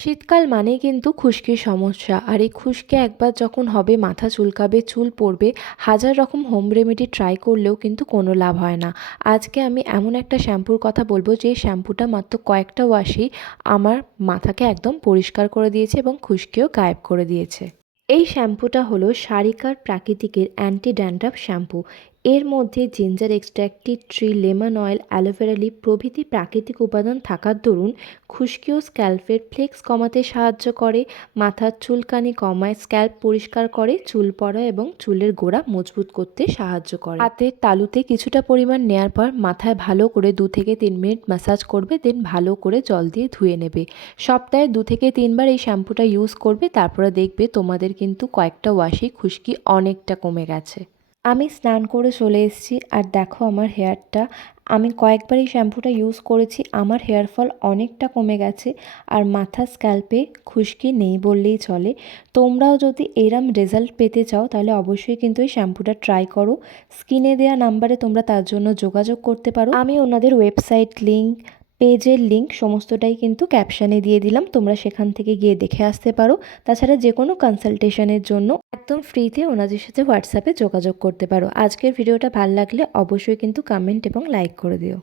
শীতকাল মানেই কিন্তু খুশকির সমস্যা, আর এই খুশকি একবার যখন হবে মাথা চুলকাবে, চুল পড়বে, হাজার রকম হোম রেমেডি ট্রাই করলেও কিন্তু কোনো লাভ হয় না। আজকে আমি এমন একটা শ্যাম্পুর কথা বলবো যে শ্যাম্পুটা মাত্র কয়েকটা ওয়াশেই আমার মাথাকে একদম পরিষ্কার করে দিয়েছে এবং খুশকিও গায়েব করে দিয়েছে। এই শ্যাম্পুটা হলো সারিকার প্রাকৃতিকের অ্যান্টি ড্যান্ড্রাফ শ্যাম্পু। এর মধ্যে ginger extract, tea tree, lemon oil, aloe vera লিপ প্রভৃতি প্রাকৃতিক উপাদান থাকার দরুন খুশকি ও স্ক্যাল্পের ফ্লেক্স কমাতে সাহায্য করে, মাথার চুলকানি কমায়, স্ক্যাল্প পরিষ্কার করে, চুল পড়া এবং চুলের গোড়া মজবুত করতে সাহায্য করে। হাতের তালুতে কিছুটা পরিমাণ নেয়ার পর মাথায় ভালো করে 2 থেকে 3 মিনিট ম্যাসাজ করবে, দেন ভালো করে জল দিয়ে ধুয়ে নেবে। সপ্তাহে 2 থেকে 3 বার এই শ্যাম্পুটা ইউজ করবে, তারপরে দেখবে তোমাদের কিন্তু কয়েকটা ওয়াশেই খুশকি অনেকটা কমে গেছে। আমি স্নান করে চলে এসেছি, আর দেখো আমার হেয়ারটা। আমি কয়েকবার এই শ্যাম্পুটা ইউজ করেছি, আমার হেয়ার ফল অনেকটা কমে গেছে, আর মাথার স্ক্যাল্পে খুশকি নেই বললেই চলে। তোমরাও যদি এরম রেজাল্ট পেতে চাও তাহলে অবশ্যই কিন্তু এই শ্যাম্পুটা ট্রাই করো। স্ক্রিনে দেওয়া নাম্বারে তোমরা তার জন্য যোগাযোগ করতে পারো। আমি ওনাদের ওয়েবসাইট লিঙ্ক, পেজের লিঙ্ক সমস্তটাই কিন্তু ক্যাপশানে দিয়ে দিলাম, তোমরা সেখান থেকে গিয়ে দেখে আসতে পারো। তাছাড়া যে কোনো কনসালটেশনের জন্য একদম ফ্রিতে ওনাদের সাথে হোয়াটসঅ্যাপে যোগাযোগ করতে পারো। আজকের ভিডিওটা ভালো লাগলে অবশ্যই কিন্তু কমেন্ট এবং লাইক করে দিও।